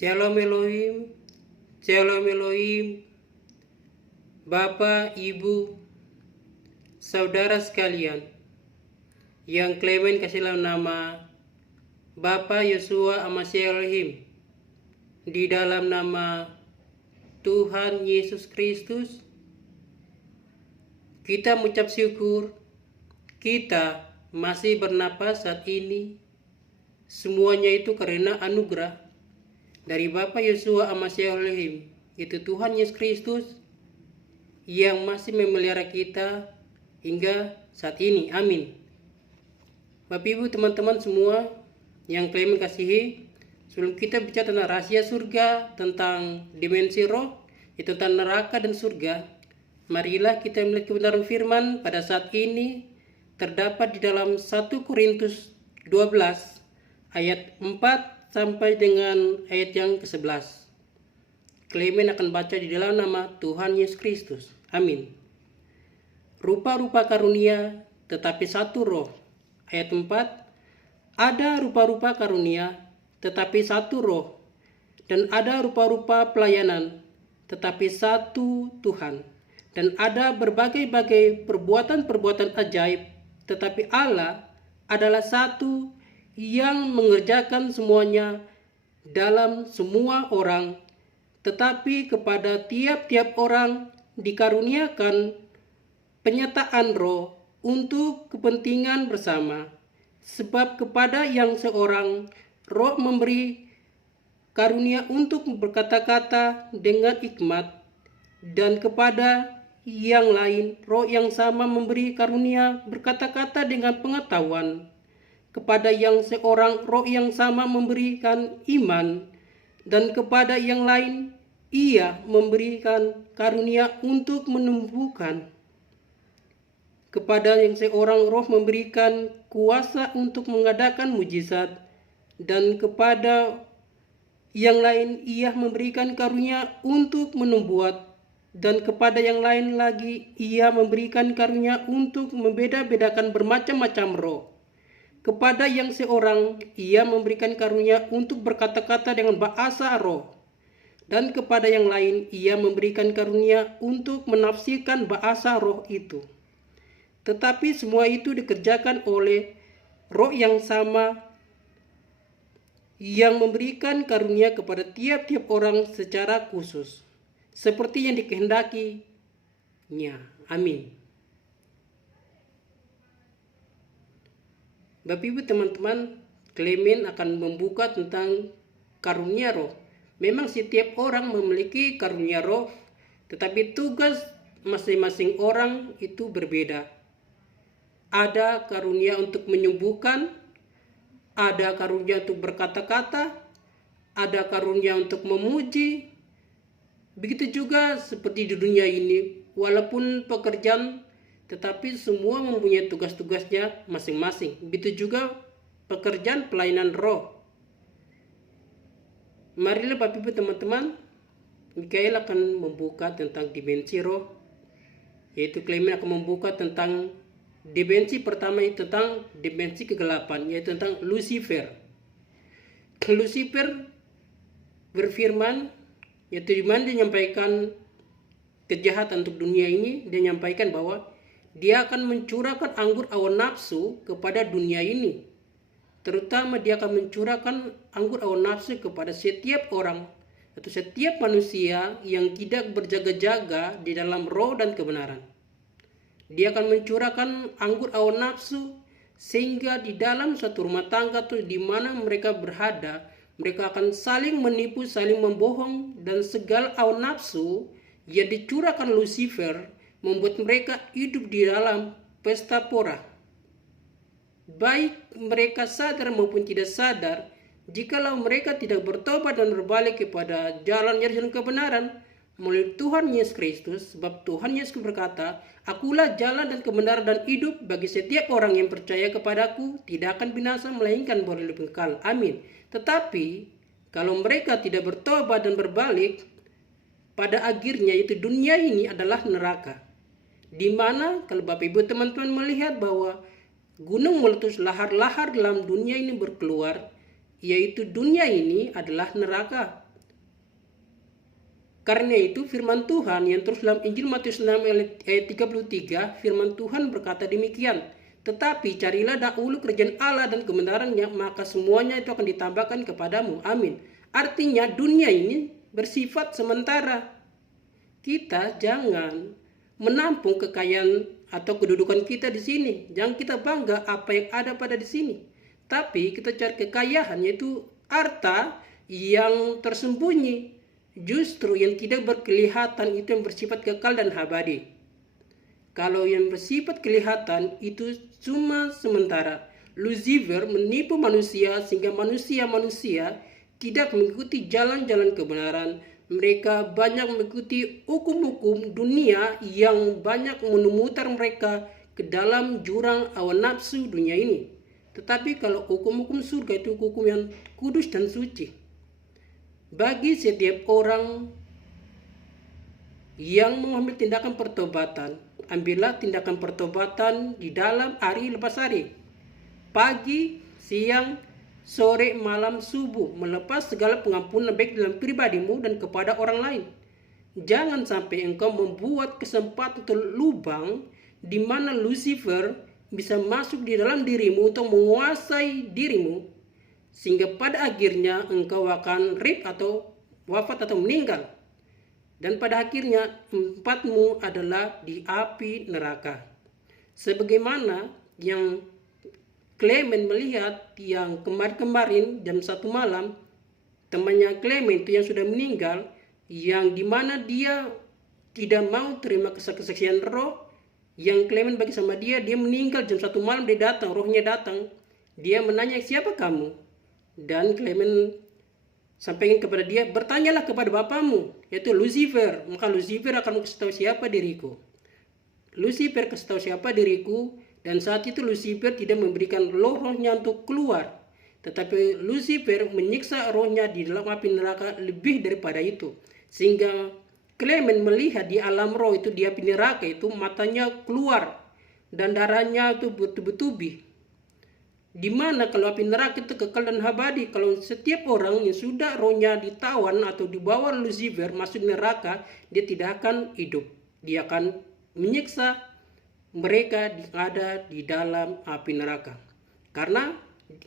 Shalom Elohim, Shalom Elohim, Bapak, Ibu, saudara sekalian, yang Clement kasih nama Bapak Yosua Amasya Elohim, di dalam nama Tuhan Yesus Kristus, kita mengucap syukur kita masih bernapas saat ini. Semuanya itu karena anugerah dari Bapak Yosua Amasya Elohim, itu Tuhan Yesus Kristus yang masih memelihara kita hingga saat ini. Amin. Bapak Ibu, teman-teman semua yang kalian mengasihi, sebelum kita bicara tentang rahasia surga, tentang dimensi roh, itu tentang neraka dan surga, marilah kita melihat kebenaran firman pada saat ini terdapat di dalam 1 Korintus 12 ayat 4 sampai dengan ayat yang ke-11. Clement akan baca di dalam nama Tuhan Yesus Kristus. Amin. Rupa-rupa karunia tetapi satu roh. Ayat 4. Ada rupa-rupa karunia tetapi satu roh. Dan ada rupa-rupa pelayanan tetapi satu Tuhan. Dan ada berbagai-bagai perbuatan-perbuatan ajaib, tetapi Allah adalah satu yang mengerjakan semuanya dalam semua orang, tetapi kepada tiap-tiap orang dikaruniakan penyataan roh untuk kepentingan bersama. Sebab kepada yang seorang roh memberi karunia untuk berkata-kata dengan hikmat, dan kepada yang lain roh yang sama memberi karunia berkata-kata dengan pengetahuan. Kepada yang seorang roh yang sama memberikan iman, dan kepada yang lain ia memberikan karunia untuk menumbuhkan. Kepada yang seorang roh memberikan kuasa untuk mengadakan mujizat, dan kepada yang lain ia memberikan karunia untuk menumbuat, dan kepada yang lain lagi ia memberikan karunia untuk membeda-bedakan bermacam-macam roh. Kepada yang seorang ia memberikan karunia untuk berkata-kata dengan bahasa roh, dan kepada yang lain ia memberikan karunia untuk menafsirkan bahasa roh itu. Tetapi semua itu dikerjakan oleh roh yang sama yang memberikan karunia kepada tiap-tiap orang secara khusus, seperti yang dikehendakinya. Amin. Bapak Ibu teman-teman, Clement akan membuka tentang karunia roh. Memang setiap orang memiliki karunia roh, tetapi tugas masing-masing orang itu berbeda. Ada karunia untuk menyembuhkan, ada karunia untuk berkata-kata, ada karunia untuk memuji. Begitu juga seperti di dunia ini, walaupun pekerjaan, tetapi semua mempunyai tugas-tugasnya masing-masing. Begitu juga pekerjaan pelayanan roh. Marilah Bapak Ibu teman-teman, Mikael akan membuka tentang dimensi roh, yaitu Clement akan membuka tentang dimensi pertama, itu tentang dimensi kegelapan, yaitu tentang Lucifer. Lucifer berfirman, yaitu dimana dia menyampaikan kejahatan untuk dunia ini. Dia menyampaikan bahwa dia akan mencurahkan anggur awan nafsu kepada dunia ini. Terutama dia akan mencurahkan anggur awan nafsu kepada setiap orang atau setiap manusia yang tidak berjaga-jaga di dalam roh dan kebenaran. Dia akan mencurahkan anggur awan nafsu sehingga di dalam suatu rumah tangga tuh di mana mereka berada, mereka akan saling menipu, saling membohong, dan segala awan nafsu yang dicurahkan Lucifer membuat mereka hidup di dalam pesta pora. Baik mereka sadar maupun tidak sadar, jikalau mereka tidak bertobat dan berbalik kepada jalan yang kebenaran melalui Tuhan Yesus Kristus. Sebab Tuhan Yesus berkata, "Akulah jalan dan kebenaran dan hidup, bagi setiap orang yang percaya kepadaku tidak akan binasa melainkan beroleh hidup kekal." Amin. Tetapi kalau mereka tidak bertobat dan berbalik, pada akhirnya itu dunia ini adalah neraka. Di mana kalau Bapak Ibu teman-teman melihat bahwa gunung meletus, lahar-lahar dalam dunia ini berkeluar, yaitu dunia ini adalah neraka. Karena itu firman Tuhan yang terus dalam Injil Matius 6 ayat 33, firman Tuhan berkata demikian, tetapi carilah dahulu kerajaan Allah dan kebenarannya, maka semuanya itu akan ditambahkan kepadamu. Amin. Artinya dunia ini bersifat sementara. Kita jangan menampung kekayaan atau kedudukan kita di sini. Jangan kita bangga apa yang ada pada di sini. Tapi kita cari kekayaan, yaitu harta yang tersembunyi. Justru yang tidak berkelihatan itu yang bersifat kekal dan abadi. Kalau yang bersifat kelihatan itu cuma sementara. Lucifer menipu manusia sehingga manusia tidak mengikuti jalan-jalan kebenaran. Mereka banyak mengikuti hukum-hukum dunia yang banyak memutar mereka ke dalam jurang hawa nafsu dunia ini. Tetapi kalau hukum-hukum surga itu hukum yang kudus dan suci. Bagi setiap orang yang mengambil tindakan pertobatan, ambillah tindakan pertobatan di dalam hari lepas hari. Pagi, siang, sore, malam, subuh, melepas segala pengampunan baik dalam pribadimu dan kepada orang lain. Jangan sampai engkau membuat kesempatan atau lubang di mana Lucifer bisa masuk di dalam dirimu untuk menguasai dirimu, sehingga pada akhirnya engkau akan rip atau wafat atau meninggal. Dan pada akhirnya tempatmu adalah di api neraka. Sebagaimana yang Clement melihat yang kemarin jam 1 malam, temannya Clement itu yang sudah meninggal, yang dimana dia tidak mau terima kesaksian roh, yang Clement bagi sama dia meninggal jam 1 malam, dia datang, rohnya datang. Dia menanya, siapa kamu? Dan Clement sampaikan kepada dia, bertanyalah kepada bapamu, yaitu Lucifer. Maka Lucifer akan kasih tahu siapa diriku. Lucifer kasih tahu siapa diriku. Dan saat itu Lucifer tidak memberikan rohnya untuk keluar, tetapi Lucifer menyiksa rohnya di dalam api neraka lebih daripada itu. Sehingga Clement melihat di alam roh itu, di api neraka itu, matanya keluar dan darahnya itu bertubi-tubi. Dimana kalau api neraka itu kekal dan abadi. Kalau setiap orang yang sudah rohnya ditawan atau dibawa Lucifer masuk neraka, dia tidak akan hidup. Dia akan menyiksa mereka ada di dalam api neraka. Karena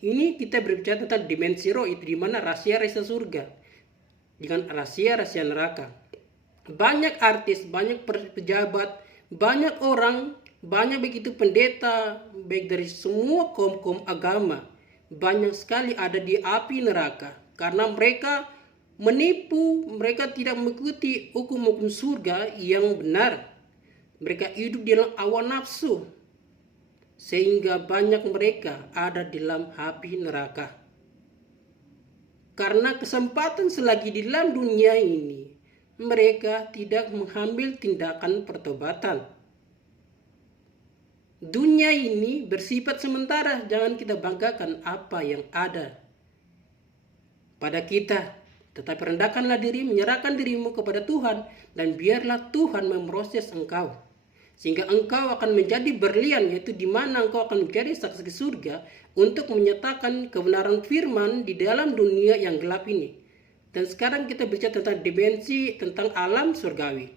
ini kita berbicara tentang dimensi roh, itu di mana rahasia-rahasia surga dengan rahasia-rahasia neraka. Banyak artis, banyak pejabat, banyak orang, banyak begitu pendeta, baik dari semua kaum agama, banyak sekali ada di api neraka karena mereka menipu, mereka tidak mengikuti hukum-hukum surga yang benar. Mereka hidup di dalam hawa nafsu, sehingga banyak mereka ada di dalam api neraka. Karena kesempatan selagi di dalam dunia ini, mereka tidak mengambil tindakan pertobatan. Dunia ini bersifat sementara, jangan kita banggakan apa yang ada pada kita. Tetapi rendahkanlah diri, menyerahkan dirimu kepada Tuhan, dan biarlah Tuhan memproses engkau. Sehingga engkau akan menjadi berlian, yaitu di mana engkau akan menjadi saksi surga untuk menyatakan kebenaran firman di dalam dunia yang gelap ini. Dan sekarang kita bicara tentang dimensi, tentang alam surgawi.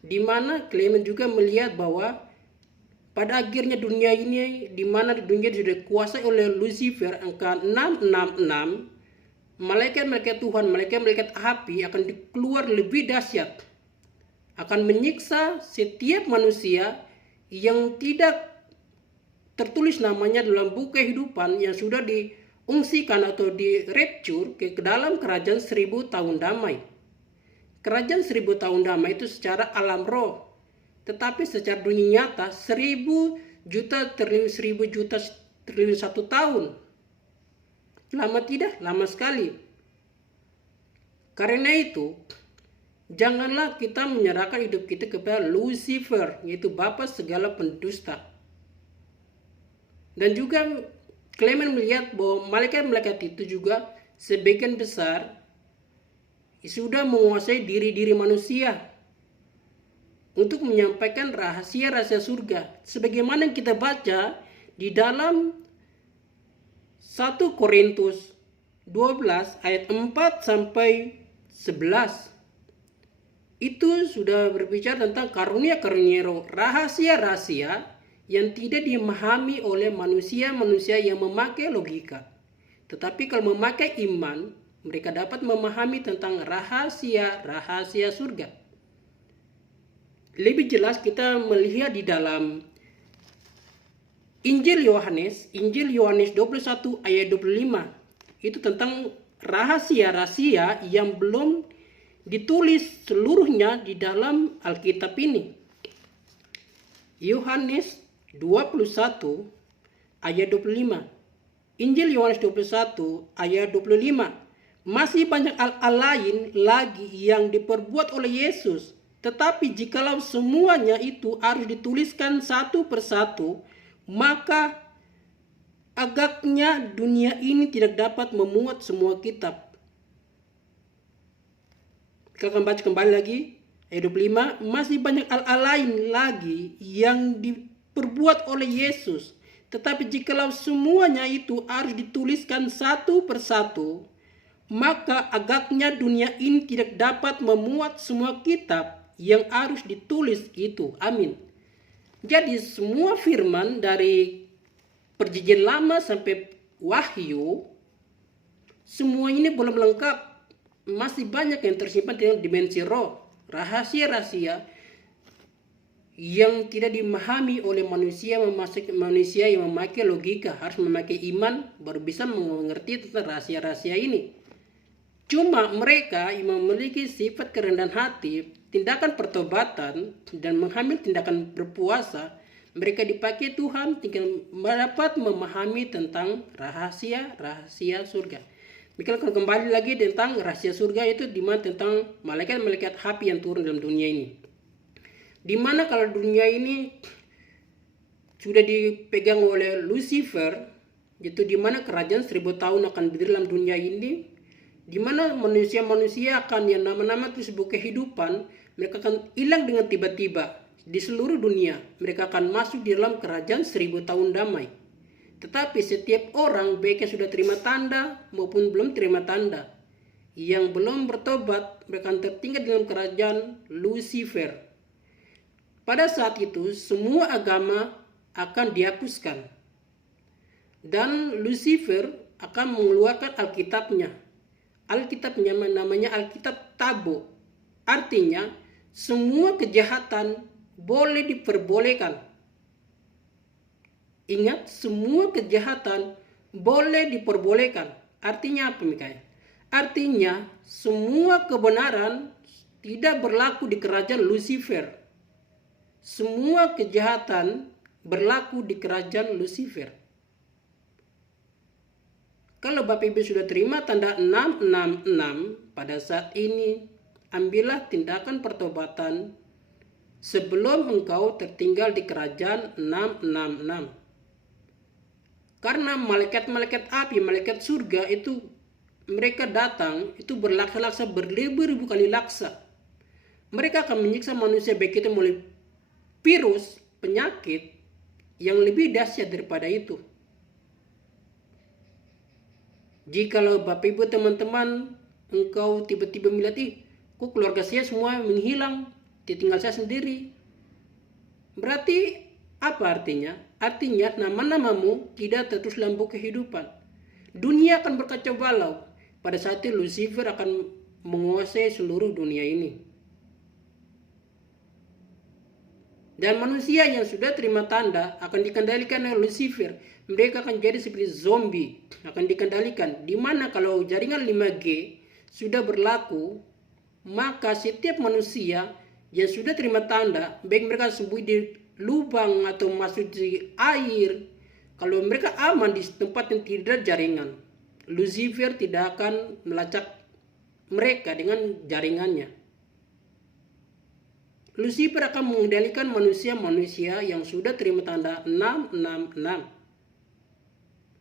Di mana Clement juga melihat bahwa pada akhirnya dunia ini, di mana dunia sudah dikuasai oleh Lucifer, angka 666, malaikat-malaikat Tuhan, malaikat-malaikat api akan keluar lebih dahsyat, akan menyiksa setiap manusia yang tidak tertulis namanya dalam buku kehidupan yang sudah diungsikan atau di-rapture ke dalam kerajaan 1000 tahun damai. Kerajaan 1000 tahun damai itu secara alam roh, tetapi secara dunia nyata 1000 juta triliun 1000 juta triliun 1 tahun. Lama tidak? Lama sekali. Karena itu, janganlah kita menyerahkan hidup kita kepada Lucifer, yaitu bapa segala pendusta. Dan juga Clement melihat bahwa malaikat-malaikat itu juga sebagian besar sudah menguasai diri-diri manusia untuk menyampaikan rahasia-rahasia surga. Sebagaimana kita baca di dalam 1 Korintus 12 ayat 4 sampai 11. itu sudah berbicara tentang karunia-karunia roh, rahasia-rahasia yang tidak dimahami oleh manusia-manusia yang memakai logika. Tetapi kalau memakai iman, mereka dapat memahami tentang rahasia-rahasia surga. Lebih jelas kita melihat di dalam Injil Yohanes 21 ayat 25. Itu tentang rahasia-rahasia yang belum ditulis seluruhnya di dalam Alkitab ini. Yohanes 21 ayat 25. Injil Yohanes 21 ayat 25. Masih banyak hal lain lagi yang diperbuat oleh Yesus. Tetapi jikalau semuanya itu harus dituliskan satu persatu, maka agaknya dunia ini tidak dapat memuat semua kitab. Kita akan baca kembali lagi. Ayat 25. Masih banyak hal lain lagi yang diperbuat oleh Yesus. Tetapi jikalau semuanya itu harus dituliskan satu persatu, maka agaknya dunia ini tidak dapat memuat semua kitab yang harus ditulis itu. Amin. Jadi semua firman dari Perjanjian Lama sampai Wahyu, semua ini belum lengkap. Masih banyak yang tersimpan dalam dimensi roh, rahasia-rahasia yang tidak dimahami oleh manusia yang memakai logika. Harus memakai iman baru bisa mengerti tentang rahasia-rahasia ini. Cuma mereka yang memiliki sifat kerendahan hati, tindakan pertobatan, dan mengambil tindakan berpuasa, mereka dipakai Tuhan tinggal dapat memahami tentang rahasia-rahasia surga. Kita akan kembali lagi tentang rahasia surga itu, dimana tentang malaikat-malaikat api yang turun dalam dunia ini. Dimana kalau dunia ini sudah dipegang oleh Lucifer, yaitu dimana kerajaan 1000 tahun akan berdiri dalam dunia ini, dimana manusia-manusia akan yang nama-nama itu sebuah kehidupan, mereka akan hilang dengan tiba-tiba di seluruh dunia. Mereka akan masuk di dalam kerajaan 1000 tahun damai. Tetapi setiap orang, baik yang sudah terima tanda maupun belum terima tanda, yang belum bertobat, mereka akan tertinggal dalam kerajaan Lucifer. Pada saat itu semua agama akan dihapuskan, dan Lucifer akan mengeluarkan Alkitabnya. Alkitabnya namanya Alkitab Tabo. Artinya semua kejahatan boleh diperbolehkan. Ingat, semua kejahatan boleh diperbolehkan. Artinya apa, Mikael? Artinya semua kebenaran tidak berlaku di kerajaan Lucifer. Semua kejahatan berlaku di kerajaan Lucifer. Kalau Bapak Ibu sudah terima tanda 666, pada saat ini ambillah tindakan pertobatan sebelum engkau tertinggal di kerajaan 666. Karena malaikat-malaikat api, malaikat surga itu mereka datang itu berlaksa-laksa, berribu-ribu kali laksa. Mereka akan menyiksa manusia baik itu melalui virus, penyakit yang lebih dahsyat daripada itu. Jikalau Bapak Ibu teman-teman engkau tiba-tiba melihat, kok keluarga saya semua menghilang, tinggal saya sendiri. Berarti apa artinya? Artinya nama-namamu tidak tertulis dalam buku kehidupan. Dunia akan berkacau balau. Pada saat itu Lucifer akan menguasai seluruh dunia ini. Dan manusia yang sudah terima tanda akan dikendalikan oleh Lucifer. Mereka akan jadi seperti zombie, akan dikendalikan. Dimana kalau jaringan 5G sudah berlaku, maka setiap manusia yang sudah terima tanda, baik mereka sembunyi di lubang atau masuk di air, kalau mereka aman di tempat yang tidak jaringan, Lucifer tidak akan melacak mereka dengan jaringannya. Lucifer akan mengendalikan manusia-manusia yang sudah terima tanda 666.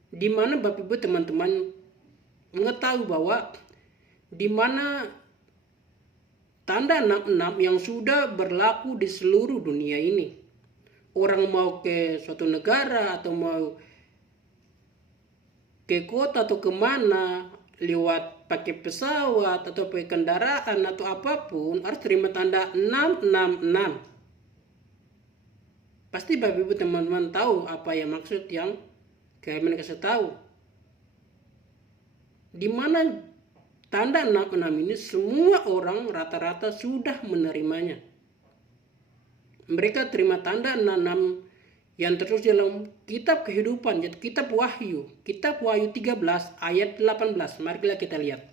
Di mana Bapak Ibu teman-teman mengetahui bahwa di mana tanda 66 yang sudah berlaku di seluruh dunia ini. Orang mau ke suatu negara atau mau ke kota atau kemana lewat pakai pesawat atau pakai kendaraan atau apapun harus terima tanda 666. Pasti Bapak Ibu teman-teman tahu apa yang maksud yang kami kasih tahu. Di mana tanda 66 ini semua orang rata-rata sudah menerimanya. Mereka terima tanda 66 yang terus dalam kitab kehidupan, yaitu kitab Wahyu. Kitab Wahyu 13 ayat 18. Marilah kita lihat.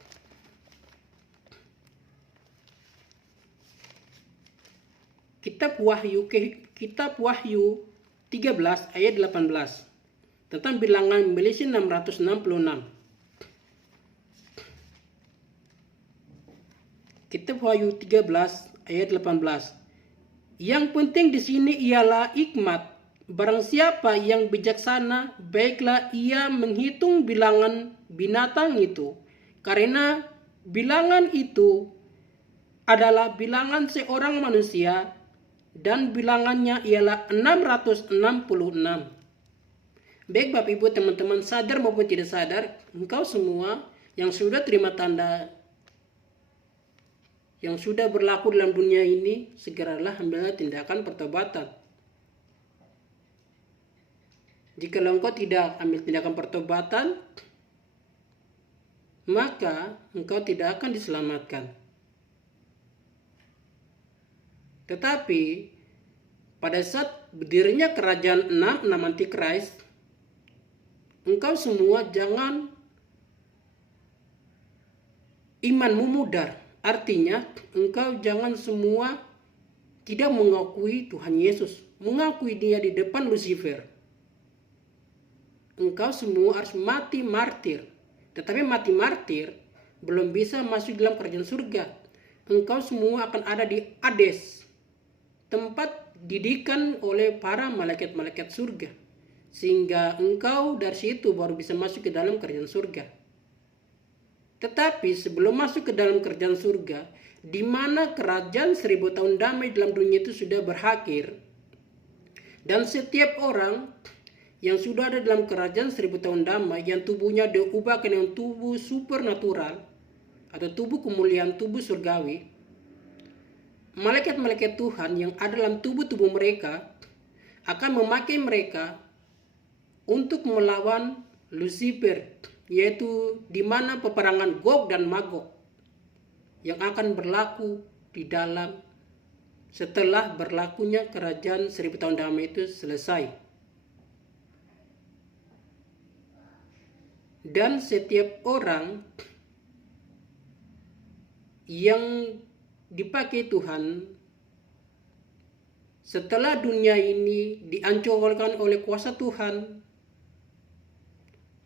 Kitab Wahyu 13 ayat 18. Tentang bilangan milisi 666. Kitab Wahyu 13 ayat 18. Yang penting di sini ialah hikmat. Barang siapa yang bijaksana, baiklah ia menghitung bilangan binatang itu. Karena bilangan itu adalah bilangan seorang manusia dan bilangannya ialah 666. Baik Bapak Ibu teman-teman, sadar maupun tidak sadar, engkau semua yang sudah terima tanda yang sudah berlaku dalam dunia ini, segeralah ambil tindakan pertobatan. Jika engkau tidak ambil tindakan pertobatan, maka engkau tidak akan diselamatkan. Tetapi pada saat berdirinya kerajaan 6 Antikris, engkau semua jangan imanmu mudar. Artinya engkau jangan semua tidak mengakui Tuhan Yesus, mengakui dia di depan Lucifer. Engkau semua harus mati martir. Tetapi mati martir belum bisa masuk dalam kerajaan surga. Engkau semua akan ada di Hades, tempat didikan oleh para malaikat-malaikat surga. Sehingga engkau dari situ baru bisa masuk ke dalam kerajaan surga. Tetapi sebelum masuk ke dalam kerajaan surga, di mana kerajaan 1000 tahun damai dalam dunia itu sudah berakhir, dan setiap orang yang sudah ada dalam kerajaan 1000 tahun damai, yang tubuhnya diubahkan dengan tubuh supernatural atau tubuh kemuliaan, tubuh surgawi, malaikat-malaikat Tuhan yang ada dalam tubuh-tubuh mereka akan memakai mereka untuk melawan Lucifer, yaitu di mana peperangan Gog dan Magog yang akan berlaku di dalam setelah berlakunya kerajaan 1000 tahun damai itu selesai. Dan setiap orang yang dipakai Tuhan setelah dunia ini dihancurkan oleh kuasa Tuhan,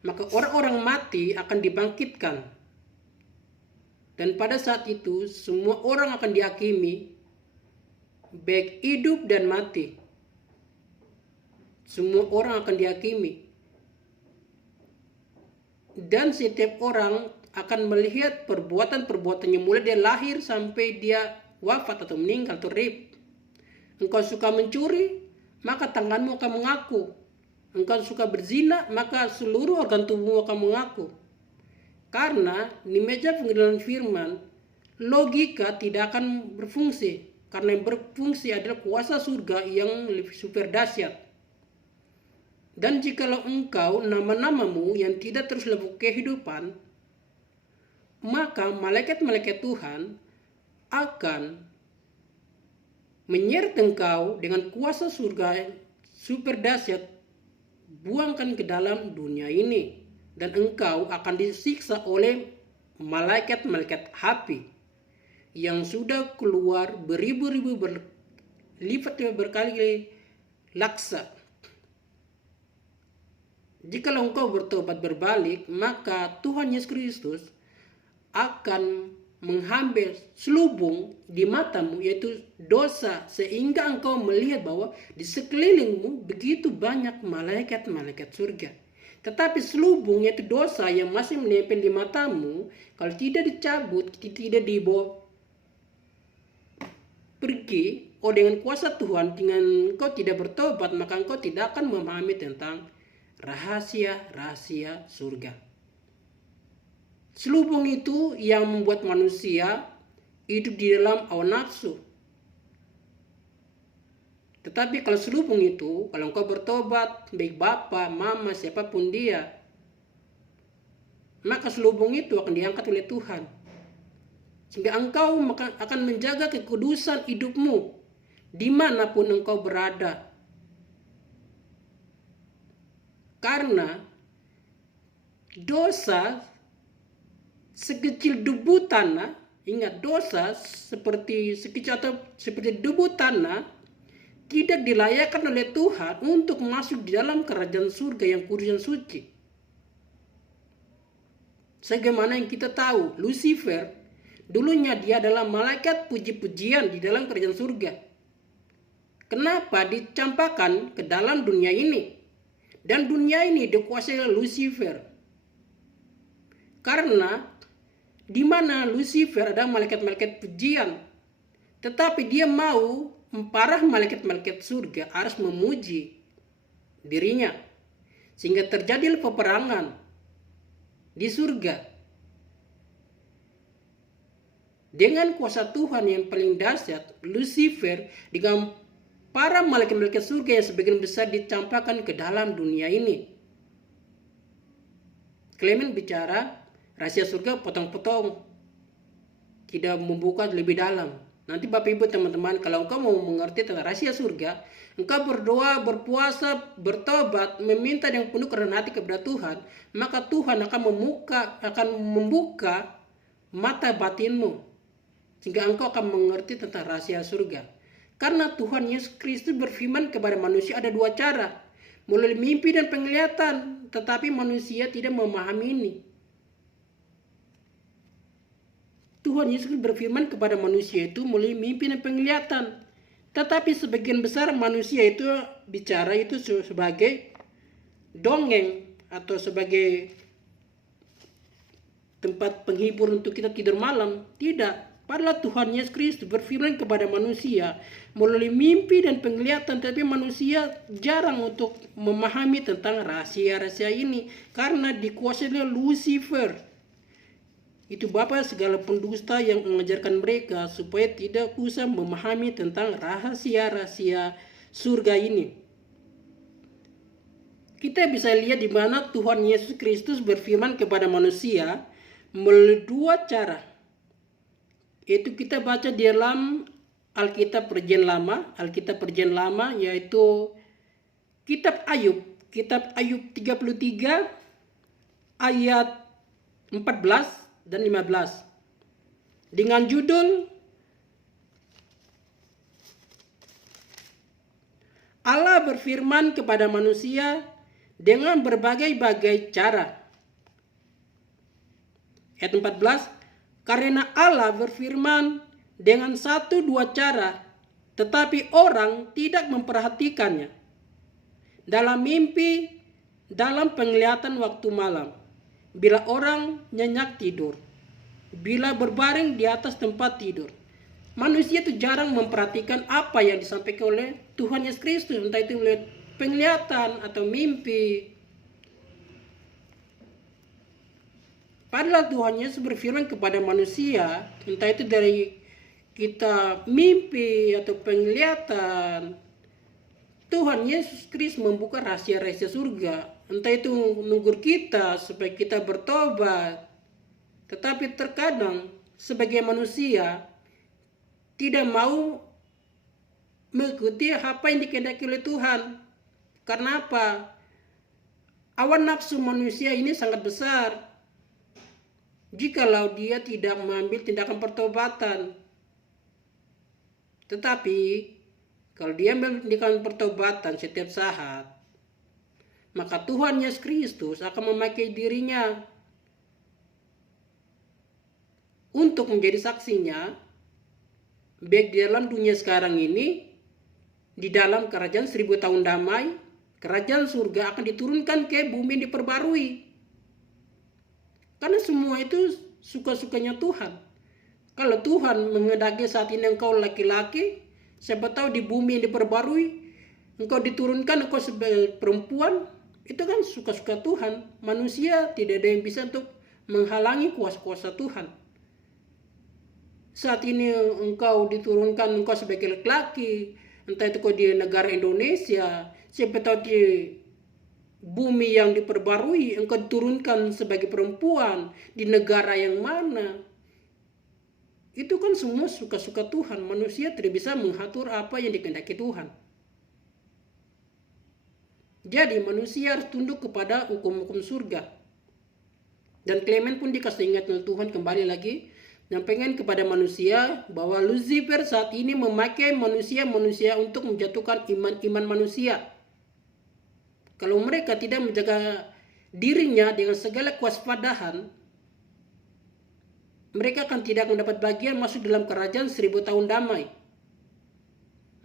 maka orang-orang mati akan dibangkitkan. Dan pada saat itu semua orang akan dihakimi, baik hidup dan mati. Semua orang akan dihakimi. Dan setiap orang akan melihat perbuatan-perbuatannya mulai dia lahir sampai dia wafat atau meninggal atau rib. Engkau suka mencuri, maka tanganmu akan mengaku. Engkau suka berzina, maka seluruh organ tubuhmu akan mengaku. Karena di meja pengadilan firman, logika tidak akan berfungsi. Karena yang berfungsi adalah kuasa surga yang lebih super dahsyat. Dan jikalau engkau nama-namamu yang tidak terus lebu kehidupan, maka malaikat-malaikat Tuhan akan menyeret engkau dengan kuasa surga super dahsyat, buangkan ke dalam dunia ini. Dan engkau akan disiksa oleh malaikat-malaikat api yang sudah keluar beribu-ribu berlipat berkali laksa. Jikalau engkau bertobat berbalik, maka Tuhan Yesus Kristus akan mengambil selubung di matamu, yaitu dosa, sehingga engkau melihat bahwa di sekelilingmu begitu banyak malaikat-malaikat surga. Tetapi selubung, yaitu dosa yang masih menempel di matamu, kalau tidak dicabut, tidak dibawa pergi dengan kuasa Tuhan, dengan engkau tidak bertobat, maka engkau tidak akan memahami tentang rahasia-rahasia surga. Selubung itu yang membuat manusia hidup di dalam hawa nafsu. Tetapi kalau selubung itu, kalau engkau bertobat, baik bapa, mama, siapapun dia, maka selubung itu akan diangkat oleh Tuhan. Sehingga engkau akan menjaga kekudusan hidupmu dimanapun engkau berada. Karena dosa sekecil debu tanah, ingat dosa seperti sekecil atau seperti debu tanah, tidak dilayakkan oleh Tuhan untuk masuk di dalam kerajaan surga yang kudus dan suci. Sebagaimana yang kita tahu, Lucifer dulunya dia adalah malaikat puji-pujian di dalam kerajaan surga. Kenapa dicampakkan ke dalam dunia ini? Dan dunia ini dikuasai oleh Lucifer. Karena di mana Lucifer ada malaikat-malaikat pujian, tetapi dia mau para malaikat-malaikat surga harus memuji dirinya, sehingga terjadi peperangan di surga. Dengan kuasa Tuhan yang paling dahsyat, Lucifer dengan para malaikat-malaikat surga yang sebagian besar dicampakkan ke dalam dunia ini. Clement bicara rahasia surga potong-potong, tidak membuka lebih dalam. Nanti Bapak Ibu teman-teman, kalau engkau mau mengerti tentang rahasia surga, engkau berdoa, berpuasa, bertobat, meminta yang penuh kerendahan hati kepada Tuhan, maka Tuhan akan membuka mata batinmu, sehingga engkau akan mengerti tentang rahasia surga. Karena Tuhan Yesus Kristus berfirman kepada manusia ada dua cara, melalui mimpi dan penglihatan, tetapi manusia tidak memahami ini. Tuhan Yesus berfirman kepada manusia itu melalui mimpi dan penglihatan, tetapi sebagian besar manusia itu bicara itu sebagai dongeng atau sebagai tempat penghibur untuk kita tidur malam. Tidak. Padahal Tuhan Yesus Kristus berfirman kepada manusia melalui mimpi dan penglihatan, tapi manusia jarang untuk memahami tentang rahasia-rahasia ini karena dikuasai oleh Lucifer. Itu bapa segala pendusta yang mengajarkan mereka supaya tidak usah memahami tentang rahasia-rahasia surga ini. Kita bisa lihat di mana Tuhan Yesus Kristus berfirman kepada manusia melalui dua cara. Yaitu kita baca di dalam Alkitab Perjanjian Lama, yaitu Kitab Ayub 33 ayat 14 dan 15 dengan judul Allah berfirman kepada manusia dengan berbagai-bagai cara. Ayat 14, karena Allah berfirman dengan 1-2 cara, tetapi orang tidak memperhatikannya. Dalam mimpi, dalam penglihatan waktu malam, bila orang nyenyak tidur, bila berbaring di atas tempat tidur. Manusia itu jarang memperhatikan apa yang disampaikan oleh Tuhan Yesus Kristus, entah itu oleh penglihatan atau mimpi. Padahal Tuhan Yesus berfirman kepada manusia, entah itu dari kita mimpi atau penglihatan, Tuhan Yesus Kristus membuka rahasia-rahasia surga. Entah itu menegur kita supaya kita bertobat. Tetapi terkadang sebagai manusia tidak mau mengikuti apa yang dikehendaki oleh Tuhan. Karena apa? Awan nafsu manusia ini sangat besar. Jikalau dia tidak mengambil tindakan pertobatan. Tetapi kalau dia mengambil pertobatan setiap saat, maka Tuhan Yesus Kristus akan memakai dirinya untuk menjadi saksinya, baik di dalam dunia sekarang ini, di dalam kerajaan 1000 tahun damai, kerajaan surga akan diturunkan ke bumi diperbarui. Karena semua itu suka-sukanya Tuhan. Kalau Tuhan menghendaki saat ini engkau laki-laki, siapa tahu di bumi yang diperbarui, engkau diturunkan, engkau sebagai perempuan, itu kan suka-suka Tuhan. Manusia tidak ada yang bisa untuk menghalangi kuasa-kuasa Tuhan. Saat ini engkau diturunkan, engkau sebagai laki-laki, entah itu kau di negara Indonesia, siapa tahu di bumi yang diperbarui, engkau diturunkan sebagai perempuan di negara yang mana. Itu kan semua suka-suka Tuhan. Manusia tidak bisa mengatur apa yang dikehendaki Tuhan. Jadi manusia harus tunduk kepada hukum-hukum surga. Dan Clement pun dikasih ingat oleh Tuhan kembali lagi nyampaikan kepada manusia bahwa Lucifer saat ini memakai manusia-manusia untuk menjatuhkan iman-iman manusia. Kalau mereka tidak menjaga dirinya dengan segala kewaspadaan, mereka akan tidak mendapat bagian masuk dalam kerajaan 1000 tahun damai.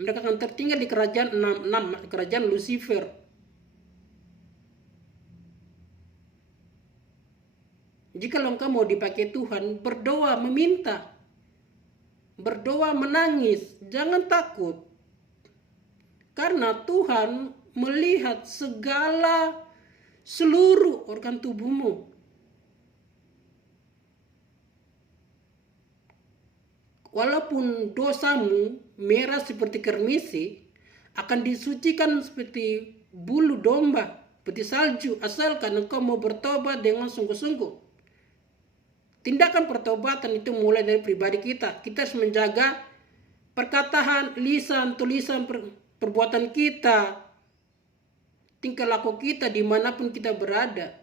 Mereka akan tertinggal di kerajaan 66, kerajaan Lucifer. Jika engkau mau dipakai Tuhan, berdoa, meminta. Berdoa, menangis, jangan takut. Karena Tuhan melihat seluruh organ tubuhmu. Walaupun dosamu merah seperti kermisi, akan disucikan seperti bulu domba, seperti salju, asalkan engkau mau bertobat dengan sungguh-sungguh. Tindakan pertobatan itu mulai dari pribadi kita. Kita harus menjaga perkataan, lisan, tulisan, perbuatan kita, tingkah laku kita dimanapun kita berada.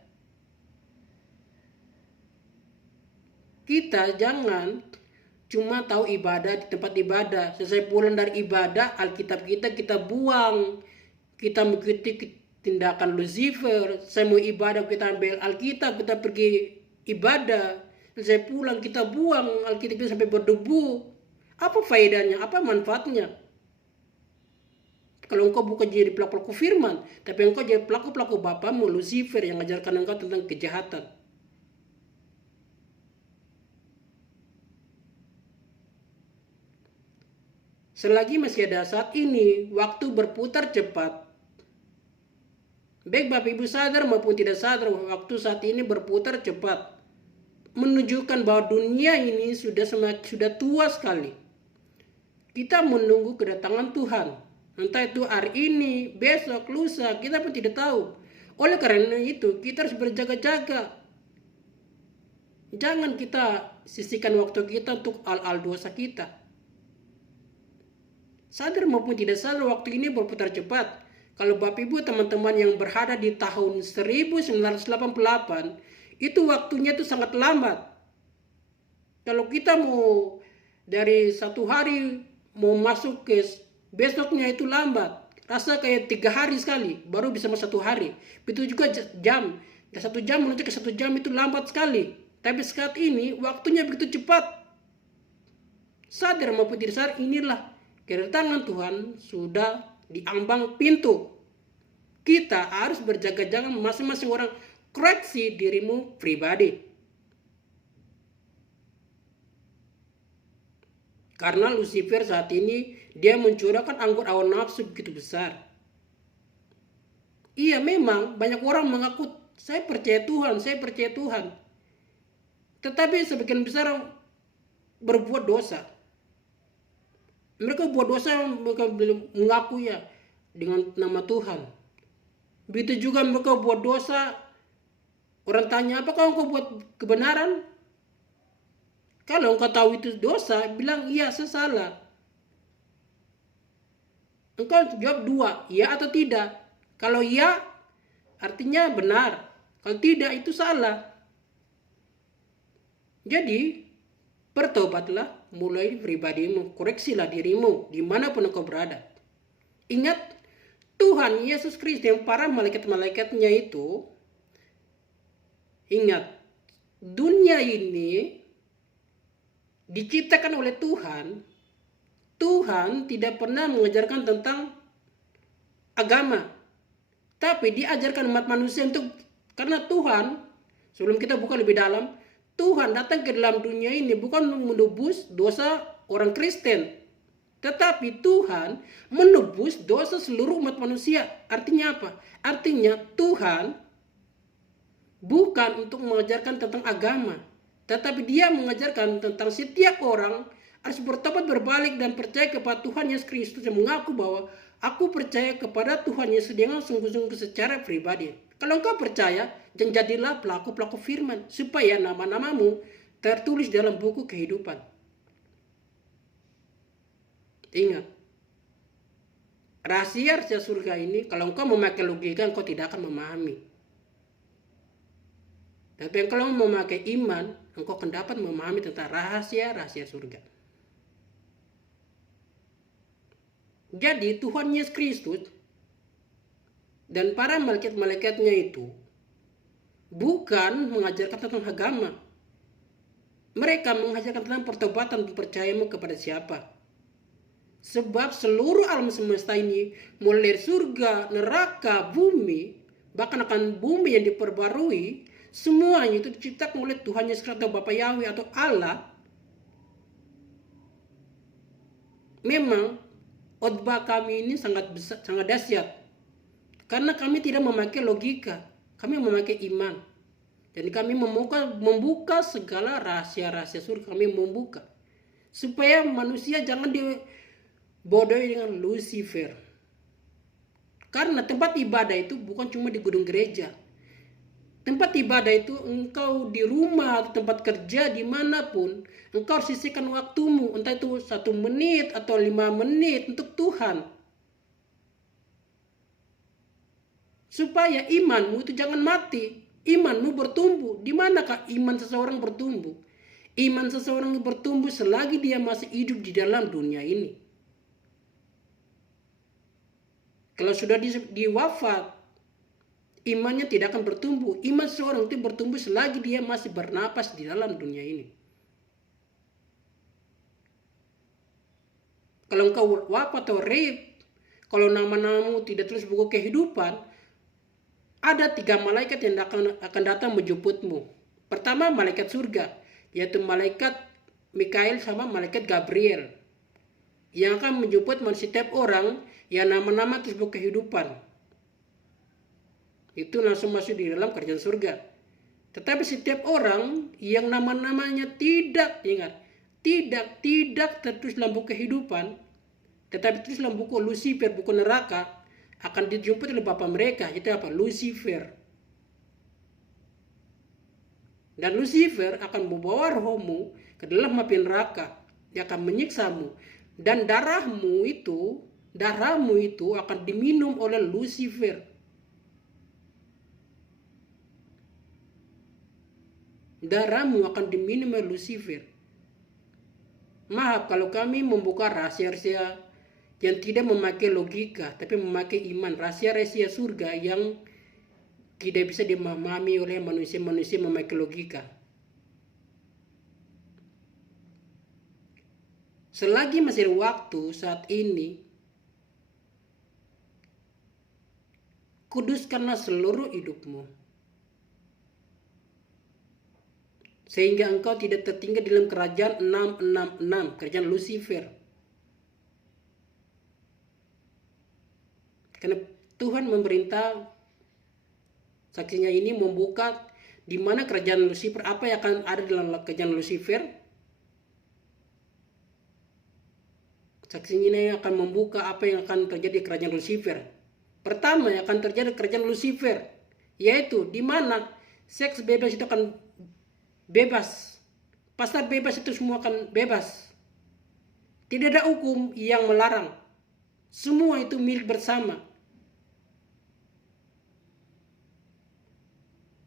Kita jangan cuma tahu ibadah di tempat ibadah. Selesai pulang dari ibadah, Alkitab kita buang. Kita mengikuti tindakan Lucifer. Saya mau ibadah, kita ambil Alkitab, kita pergi ibadah. Selesai pulang kita buang Alkitab itu sampai berdebu. Apa faedahnya? Apa manfaatnya? Kalau engkau bukan jadi pelaku-pelaku firman, tapi engkau jadi pelaku-pelaku bapamu Lucifer yang mengajarkan engkau tentang kejahatan. Selagi masih ada saat ini, waktu berputar cepat. Baik Bapak Ibu sadar maupun tidak sadar, waktu saat ini berputar cepat. Menunjukkan bahwa dunia ini sudah tua sekali. Kita menunggu kedatangan Tuhan. Entah itu hari ini, besok, lusa, kita pun tidak tahu. Oleh karena itu, kita harus berjaga-jaga. Jangan kita sisihkan waktu kita untuk al dosa kita. Sadar maupun tidak sadar, waktu ini berputar cepat. Kalau Bapak Ibu teman-teman yang berada di tahun 1988, itu waktunya itu sangat lambat. Kalau kita mau dari satu hari mau masuk ke besoknya itu lambat. Rasa kayak 3 hari sekali baru bisa masuk 1 hari. Begitu juga jam. Dan 1 jam menuju ke 1 jam itu lambat sekali. Tapi saat ini waktunya begitu cepat. Sadar maupun tidak sadar, inilah kedatangan Tuhan sudah di ambang pintu. Kita harus berjaga-jaga, masing-masing orang koreksi dirimu pribadi. Karena Lucifer saat ini dia mencurahkan anggur awan nafsu begitu besar. Iya memang banyak orang mengaku saya percaya Tuhan. Tetapi sebagian besar berbuat dosa. Mereka buat dosa, mereka belum mengaku ya dengan nama Tuhan. Begitu juga mereka buat dosa. Orang tanya, apakah engkau buat kebenaran? Kalau engkau tahu itu dosa, bilang iya saya salah. Engkau jawab 2, iya atau tidak. Kalau iya, artinya benar. Kalau tidak, itu salah. Jadi, bertobatlah mulai pribadimu. Koreksilah dirimu dimanapun engkau berada. Ingat, Tuhan Yesus Kristus yang para malaikat-malaikatnya itu, ingat, dunia ini diciptakan oleh Tuhan. Tuhan tidak pernah mengajarkan tentang agama, tapi diajarkan umat manusia karena Tuhan, sebelum kita buka lebih dalam, Tuhan datang ke dalam dunia ini bukan menebus dosa orang Kristen, tetapi Tuhan menebus dosa seluruh umat manusia. Artinya apa? Artinya Tuhan bukan untuk mengajarkan tentang agama, tetapi dia mengajarkan tentang setiap orang harus bertobat, berbalik, dan percaya kepada Tuhan Yesus Kristus, dan mengaku bahwa aku percaya kepada Tuhan Yesus dengan sungguh-sungguh secara pribadi. Kalau engkau percaya, dan jadilah pelaku-pelaku firman, supaya nama-namamu tertulis dalam buku kehidupan. Ingat, rahasia surga ini, kalau engkau memakai logika, engkau tidak akan memahami. Tapi kalau memakai iman, engkau akan dapat memahami tentang rahasia-rahasia surga. Jadi Tuhan Yesus Kristus dan para malaikat-malaikatnya itu bukan mengajarkan tentang agama. Mereka mengajarkan tentang pertobatan, percayamu kepada siapa. Sebab seluruh alam semesta ini, mulai surga, neraka, bumi, bahkan akan bumi yang diperbarui, semuanya itu diciptakan oleh Tuhan Yesus atau Bapa Yahweh atau Allah. Memang khotbah kami ini sangat besar, sangat dahsyat, karena kami tidak memakai logika, kami memakai iman. Dan kami membuka segala rahasia-rahasia surga. Kami membuka supaya manusia jangan dibodohi dengan Lucifer. Karena tempat ibadah itu bukan cuma di gedung gereja. Tempat ibadah itu engkau di rumah, tempat kerja, dimanapun, engkau harus sisihkan waktumu, entah itu 1 menit atau 5 menit untuk Tuhan. Supaya imanmu itu jangan mati, imanmu bertumbuh. Di manakah iman seseorang bertumbuh? Iman seseorang bertumbuh selagi dia masih hidup di dalam dunia ini. Kalau sudah diwafat, imannya tidak akan bertumbuh. Iman seseorang itu bertumbuh selagi dia masih bernapas di dalam dunia ini. Kalau engkau wafat atau rape, kalau nama-namamu tidak tulis buku kehidupan, ada 3 malaikat yang akan datang menjemputmu. Pertama, malaikat surga, yaitu malaikat Mikael sama malaikat Gabriel, yang akan menjemput setiap orang yang nama-nama tulis buku kehidupan. Itu langsung masuk di dalam kerajaan surga. Tetapi setiap orang yang nama-namanya tidak tertulis dalam buku kehidupan, tetapi tertulis dalam buku Lucifer, buku neraka, akan dijemput oleh Bapa mereka, itu apa? Lucifer. Dan Lucifer akan membawa rohmu ke dalam api neraka, yang akan menyiksamu, dan darahmu itu akan diminum oleh Lucifer. Darahmu akan diminum oleh Lucifer. Maaf kalau kami membuka rahasia-rahasia yang tidak memakai logika, tapi memakai iman, rahasia-rahasia surga yang tidak bisa dimahami oleh manusia-manusia memakai logika. Selagi masih ada waktu saat ini, kuduskanlah seluruh hidupmu, sehingga engkau tidak tertinggal dalam kerajaan 666, kerajaan Lucifer. Karena Tuhan memerintah saksinya ini membuka di mana kerajaan Lucifer, apa yang akan ada dalam kerajaan Lucifer. Saksinya ini akan membuka apa yang akan terjadi di kerajaan Lucifer. Pertama yang akan terjadi di kerajaan Lucifer, yaitu di mana seks bebas itu akan bebas. Pasar bebas itu semua akan bebas. Tidak ada hukum yang melarang. Semua itu milik bersama.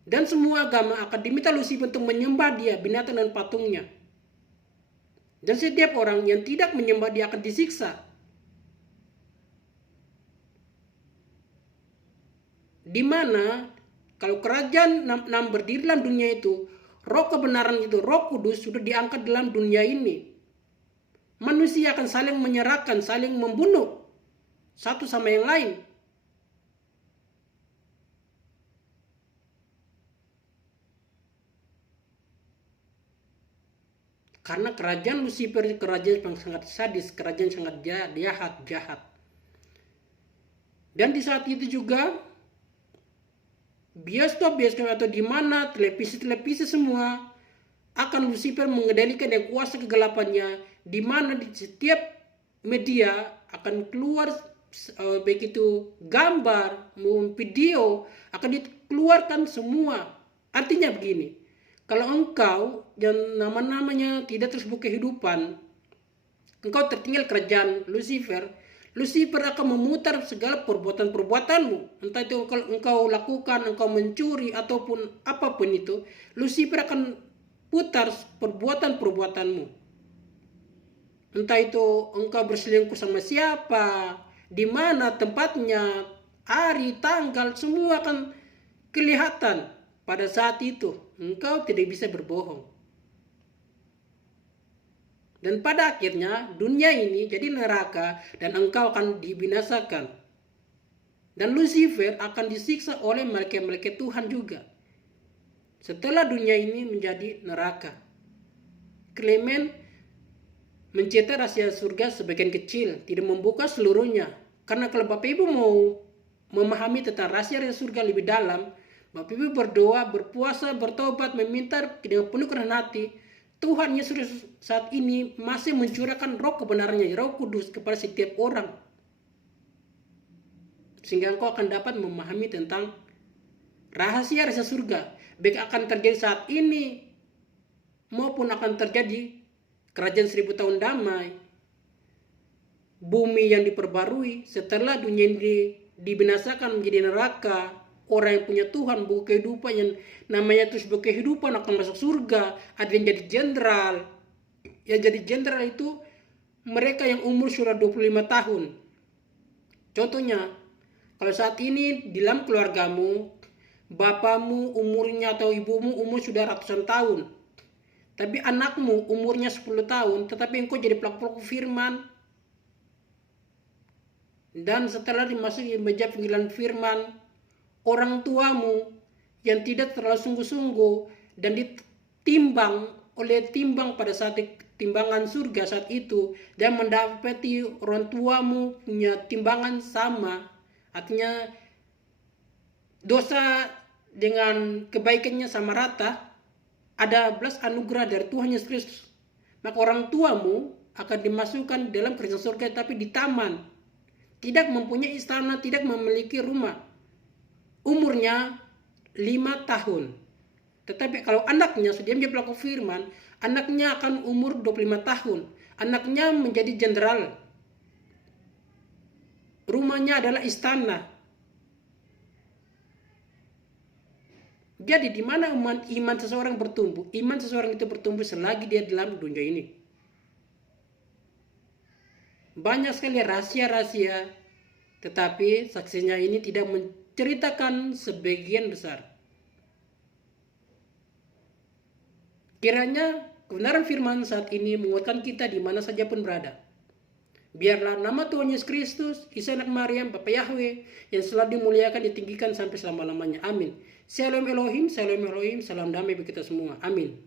Dan semua agama akan diminta Lucifer untuk menyembah dia, binatang dan patungnya. Dan setiap orang yang tidak menyembah dia akan disiksa. Di mana kalau kerajaan 6 berdiri dalam dunia itu, roh kebenaran itu, Roh Kudus sudah diangkat dalam dunia ini. Manusia akan saling menyerahkan, saling membunuh satu sama yang lain. Karena kerajaan Lucifer kerajaan yang sangat sadis, kerajaan sangat jahat. Dan di saat itu juga bioskop atau di mana televisi semua akan Lucifer mengendalikan dan kuasa kegelapannya, di mana di setiap media akan keluar begitu gambar, video akan dikeluarkan semua. Artinya begini, kalau engkau yang namanya tidak terus kehidupan, engkau tertinggal kerajaan Lucifer. Lucifer akan memutar segala perbuatan-perbuatanmu. Entah itu engkau lakukan, engkau mencuri ataupun apapun itu, Lucifer akan putar perbuatan-perbuatanmu. Entah itu engkau berselingkuh sama siapa, di mana tempatnya, hari, tanggal, semua akan kelihatan. Pada saat itu, engkau tidak bisa berbohong. Dan pada akhirnya dunia ini jadi neraka dan engkau akan dibinasakan. Dan Lucifer akan disiksa oleh malaikat-malaikat Tuhan juga. Setelah dunia ini menjadi neraka. Clement mencetak rahasia surga sebagian kecil, tidak membuka seluruhnya. Karena kalau Bapak Ibu mau memahami tentang rahasia surga lebih dalam, Bapak Ibu berdoa, berpuasa, bertobat, meminta dengan penuh kerendahan hati, Tuhan Yesus saat ini masih mencurahkan roh kebenarannya, roh kudus kepada setiap orang. Sehingga engkau akan dapat memahami tentang rahasia surga. Baik akan terjadi saat ini, maupun akan terjadi kerajaan 1000 tahun damai. Bumi yang diperbarui setelah dunia ini dibinasakan menjadi neraka. Orang yang punya Tuhan, buku kehidupan yang namanya terus berkehidupan akan masuk surga. Ada yang jadi jenderal. Yang jadi jenderal itu mereka yang umur sudah 25 tahun. Contohnya, kalau saat ini di dalam keluargamu, bapamu umurnya atau ibumu umur sudah ratusan tahun. Tapi anakmu umurnya 10 tahun, tetapi engkau jadi pelaku firman. Dan setelah dimasuki meja penggilan firman, orang tuamu yang tidak terlalu sungguh-sungguh dan ditimbang oleh timbang pada saat timbangan surga saat itu, dan mendapati orang tuamu punya timbangan sama, artinya dosa dengan kebaikannya sama rata, ada belas anugerah dari Tuhan Yesus Kristus, maka orang tuamu akan dimasukkan dalam kerajaan surga tapi di taman, tidak mempunyai istana, tidak memiliki rumah. Umurnya 5 tahun. Tetapi kalau anaknya sudah menjadi pelaku firman, anaknya akan umur 25 tahun. Anaknya menjadi jenderal. Rumahnya adalah istana. Jadi di mana iman seseorang bertumbuh? Iman seseorang itu bertumbuh selagi dia dalam dunia ini. Banyak sekali rahasia-rahasia, tetapi saksinya ini tidak menceritakan sebagian besar. Kiranya kebenaran firman saat ini menguatkan kita di mana saja pun berada. Biarlah nama Tuhan Yesus Kristus, Isa anak Maryam, Bapa Yahweh yang selalu dimuliakan, ditinggikan sampai selama-lamanya. Amin. Shalom Elohim, salam damai bagi kita semua. Amin.